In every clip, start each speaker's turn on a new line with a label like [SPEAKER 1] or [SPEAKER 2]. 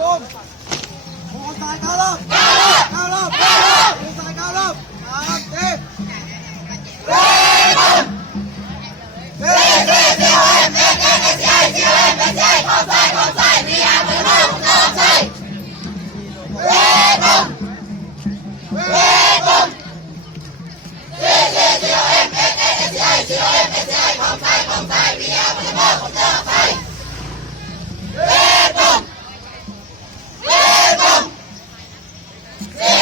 [SPEAKER 1] 我大家啦！
[SPEAKER 2] Yeah!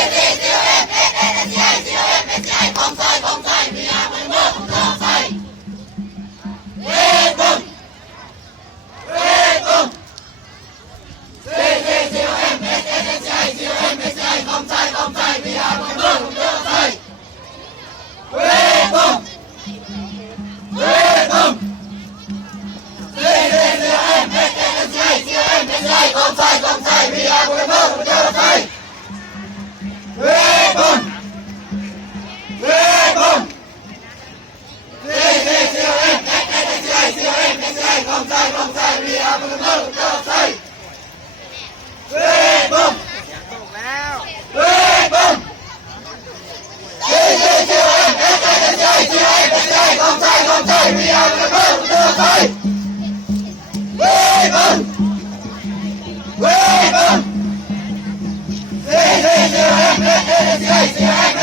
[SPEAKER 2] say, không say, không say, vì áo bừng bừng, cho say. Quê bông. Quê bông. Chơi chơi chơi em, em say, em chơi, chơi em, em say, không say, không say, vì áo bừng bừng, cho say. Quê bông. Quê bông. Chơi chơi chơi em, em say, chơi em,